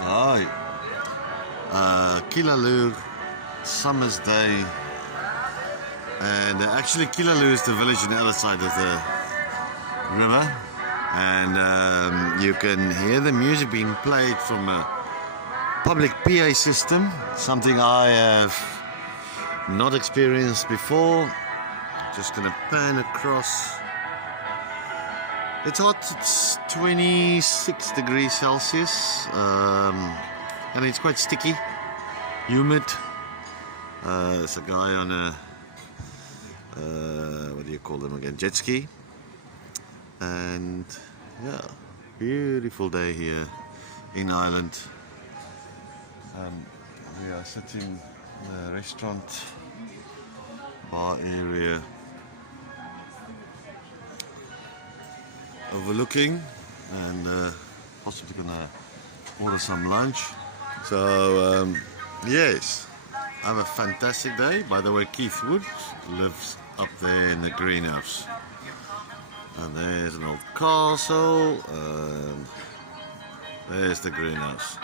Hi. Killaloe, summer's day, and actually Killaloe is the village on the other side of the river, and you can hear the music being played from a public PA system, something I have not experienced before. Just gonna pan across. It's hot, it's 26 degrees Celsius, and it's quite sticky, humid. There's a guy on a, what do you call them again, jet ski. And yeah, beautiful day here in Ireland. We are sitting in a restaurant, bar area, overlooking, and possibly gonna order some lunch. So yes, have a fantastic day. By the way, Keith Wood lives up there in the greenhouse, and there's an old castle, and there's the greenhouse.